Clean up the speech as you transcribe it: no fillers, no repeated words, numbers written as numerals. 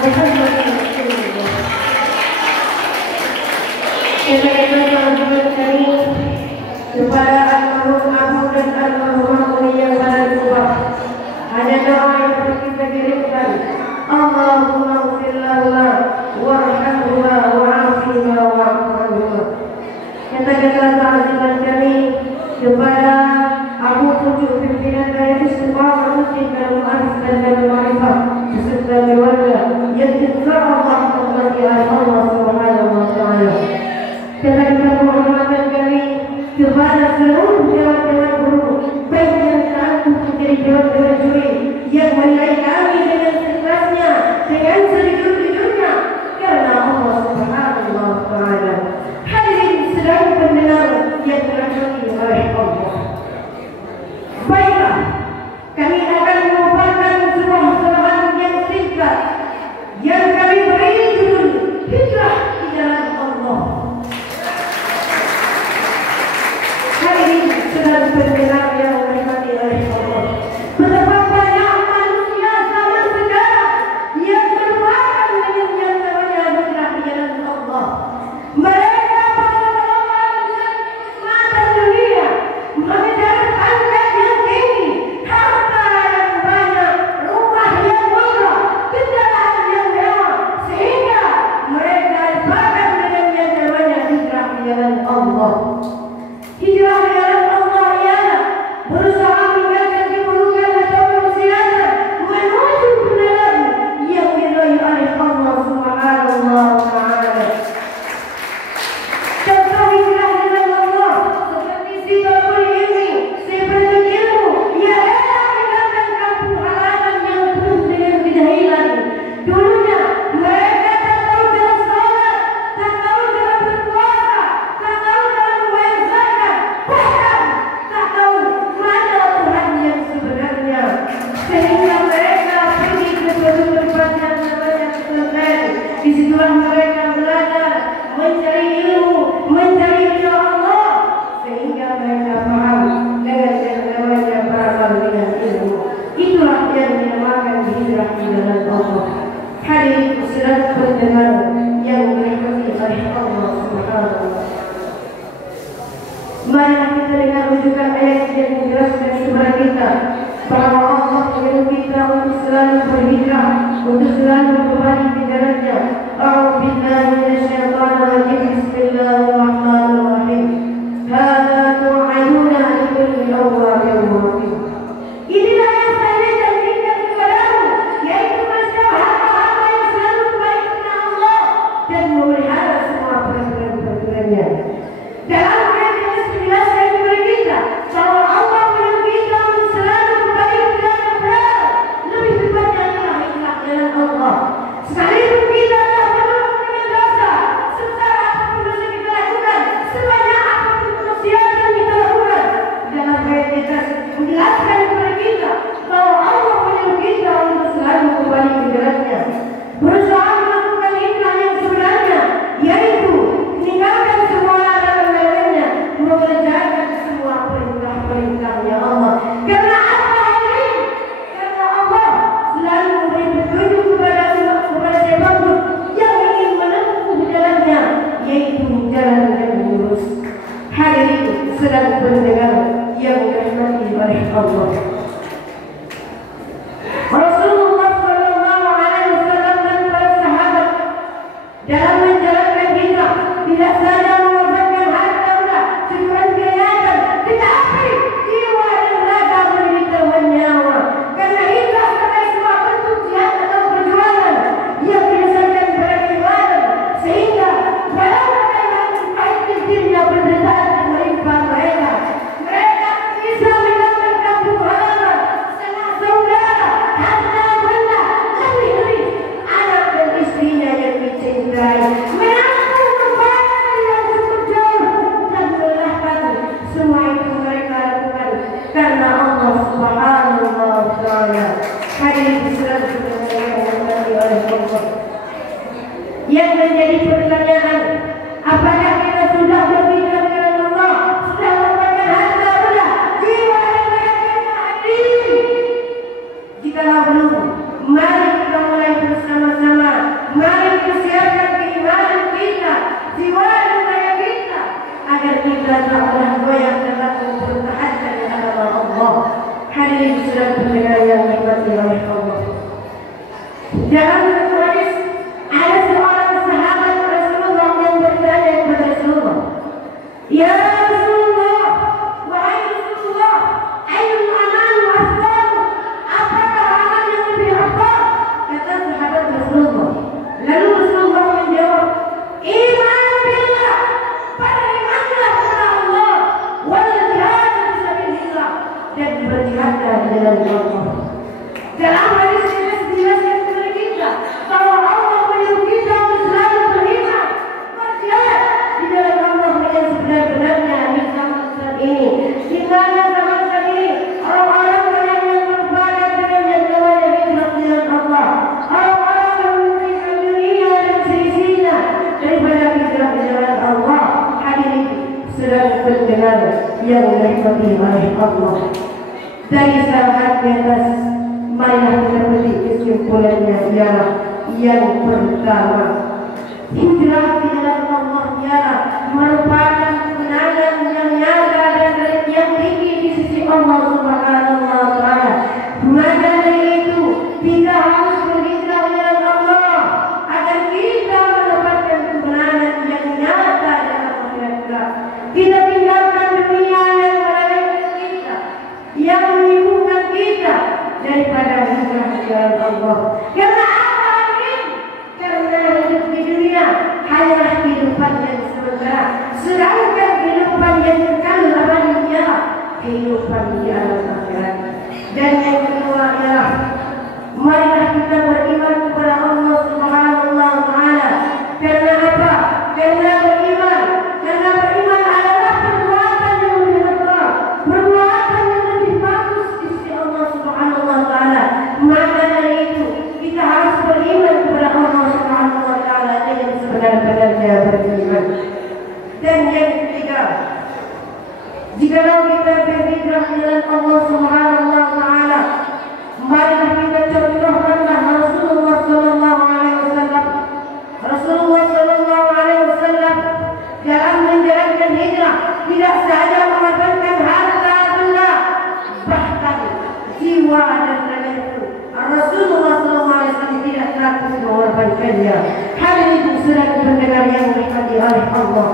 Muhammad Rasulullah. Sebagaimana kami kepada almarhum Abu dan almarhumah yang pada dua, ada doa yang kita kirimkan. Allahumma ighfir lana warhamna wa'afina wa'afina. Kata-kata ta'ziman kami kepada Abu Tujuh pimpinan dari Istiqamah Muslim dan Mu'arif dan Ma'rifah beserta keluarga yang insyaAllah menghormati Allah Subhanahu wa ta'ala. Kata-kata penghormatan kami kepada seluruh dewan-dewan guru, baik yang sanggup menjadi dewan-dewan juri yang menilai kami dengan seikhlasnya, dengan sejujur-jujurnya karena Allah Subhanahu wa ta'ala. Hadirin sedang pendengar yang dirahmati oleh Allah. Baiklah, kami akan mengumpulkan sebuah selebaran yang singkat yang kami beri judul Hijrah di Jalan Allah. Hadirin sedang pendengar yang dirahmati oleh Allah. Betapa banyak manusia zaman sekarang yang melupakan dengan yang namanya hijrah di jalan Allah. Mereka berlomba-lomba mata dunia, mengejar pangkat yang tinggi, harta yang banyak, rumah yang megah, kendaraan yang mewah, sehingga mereka lupakan dengan yang namanya hijrah di jalan Allah. Hijrah di jalan Allah ialah berusaha meninggalkan keburukan atau kemaksiatan menuju kebenaran yang diridhai oleh Allah Subhanahu wa ta'ala. Contoh hijrah di jalan Allah seperti si tolong ini, si penuntut ilmu, ia rela meninggalkan kampung halaman yang penuh dengan kejahilan. Dulunya mereka tak tahu cara salat, tak tahu cara berpuasa, tak tahu cara membayar zakat, bahkan tak tahu mana Tuhan yang sebenarnya. Sehingga mereka pergi ke suatu tempat yang namanya pesantren. Di situlah mereka belajar, mencari ilmu, mencari ridha Allah, sehingga mereka paham dengan yang namanya beramal dengan ilmu. Itulah yang dinamakan hijrah di jalan Allah. Hadirin sedang pendengar yang dirahmati oleh Allah Subhanahu wa ta'ala. Mari kita dengar rujukan ayat yang menjelaskan kepada kita bahwa Allah menyuruh kita untuk selalu berhijrah, untuk selalu kembali ke jalannya. A'udzu billahi minasyaitonir rajim. Bismillahirrahmanirrahim. Hadza tu'aduna likulli awwabin hafiz. Inilah yang saya janjikan kepadamu, yaitu bersama hamba-hamba yang selalu kembali kepada Allah dan memelihara semua peraturan-peraturannya. Dalam ayat ini menjelaskan kepada kita bahwa Allah menyuruh kita untuk selalu kembali ke jalan yang benar, lebih tepatnya adalah hijrah jalan Allah. Sekalipun kita telah berbuat dengan dosa, sebesar apapun dosa kita lakukan, sebanyak apapun kemaksiatan kita lakukan, dalam ayat ini menjelaskan kepada kita bahwa Allah menyuruh kita untuk selalu kembali ke jalannya, berusaha melakukan hijrah yang sebenarnya, yaitu meninggalkan semua larangan-larangannya, mengerjakan semua perintah-perintahnya Allah. Karena apa ini? Karena Allah selalu memberi petunjuk kepada siapapun yang ingin menempuh jalannya, yaitu jalan yang lurus. Hadirin sedang pendengar yang dirahmati oleh Allah. Rasulullah sallallahu alaihi wasallam dan para sahabat dalam menjalankan hijrah tidak saja mengorbankan harta benda, sejuran kegiatan, tetapi jiwa dan raga menderita nyawa. Karena hijrah sebagai sebuah bentuk jihad atau perjuangan yang berdasarkan pada keimanan, sehingga walau mereka pahit dirinya penderitaan yang menimpa mereka, mereka bisa meninggalkan kampung halaman, sanak saudara, harta benda, lebih-lebih anak dan istrinya yang dicintai, menanggung beban yang cukup jauh dan melelahkan. Semua itu mereka lakukan karena Allah Subhanahu wa ta'ala. Hadirin sekalian yang dirahmati oleh Allah. Yang menjadi pertanyaan, apakah kita sudah berhijrah dengan Allah, sudah mengorbankan harta benda, jiwa dan raga kita? Hadirin, jikalau belum, mari kita mulai bersama-sama jiwa dan daya kita, agar kita tak pernah goyah dalam mempertahankan agama Allah. Hadirin sedang pendengar yang dirahmati oleh Allah. Dalam satu hadis ada seorang sahabat Rasulullah yang bertanya kepada Rasulullah, "Ya Rasulullah, wahai Rasulullah, ayyul amalu afdal?" Apakah amal yang lebih afdal? Kata sahabat Rasulullah. Lalu Rasulullah menjawab, "Iman billah, berimanlah kepada Allah, wal jihad fisabilillah, dan berjihadlah di jalan Allah." Dalam hadis ini dijelaskan kepada kita bahwa Allah menyuruh kita untuk selalu beriman, berjihad di jalan Allah yang sebenar-benarnya di zaman saat ini. Di mana zaman saat ini orang-orang banyak yang berbakat dengan yang namanya hijrah di jalan Allah. Orang-orang yang memberikan dunia dan seisinya daripada hijrah di jalan Allah. Hadirin sedang pendengar yang dirahmati oleh Allah. Dari sahabat di atas, marilah kita petik kesimpulannya ialah yang pertama, hijrah di jalan Allah ialah merupakan kemenangan yang nyata dan yang tinggi di sisi Allah Subhanahu wa Ta'ala. Maka dari itu kita harus berhijrah di jalan Allah agar kita mendapatkan kemenangan yang nyata dalam akhirat. Kita tinggalkan dunia yang melalaikan kita, yang menyibukkan kita daripada hijrah di jalan Allah. Karena apa amin? Karena hidup di dunia hanyalah kehidupan yang sementara, sedangkan kehidupan yang kekal abadi ialah kehidupan di alam akhirat. Dan yang kedua ialah marilah kita beriman kepada Allah Subhanahu wa Ta'ala. Karena apa? Karena beriman adalah perbuatan yang lebih besar, perbuatan yang lebih bagus di sisi Allah Subhanahu wa Ta'ala. Maka dari itu kita harus beriman kepada Allah Subhanahu wa Ta'ala dengan sebenar-benarnya beriman. Dan yang ketiga, jikalau kita berhijrah di jalan Allah Subhanahu wa Ta'ala, marilah kita contohkanlah Rasulullah sallallahu alaihi wasallam. Rasulullah sallallahu alaihi wasallam dalam menjalankan hijrah tidak saja mengorbankan harta benda, bahkan jiwa dan raga itu Rasulullah sallallahu alaihi wasallam tidak takut mengorbankannya. Hadirin sedang pendengar yang dirahmati oleh Allah.